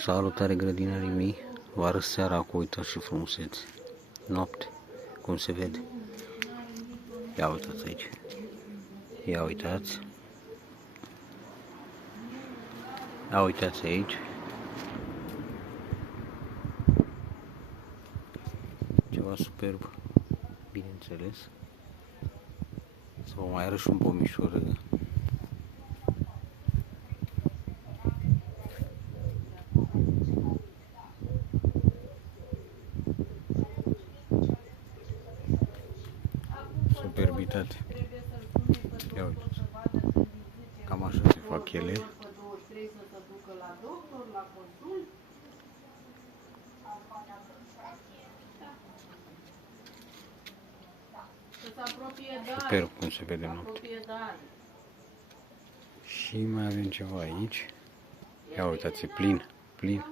Salutare grădinarii mei, vă arăt seara cu uitați și frumusețe. Noapte, cum se vede. Ia uitați aici. Ia uitați. Ia uitați aici. Ceva superb, bineînțeles. Să vă mai arăt și un pomișor. Superbitate. Ia uitați. Cam așa se fac ele. Superb cum se vede noapte. Și mai avem ceva aici. Ia uitați, plin, plin.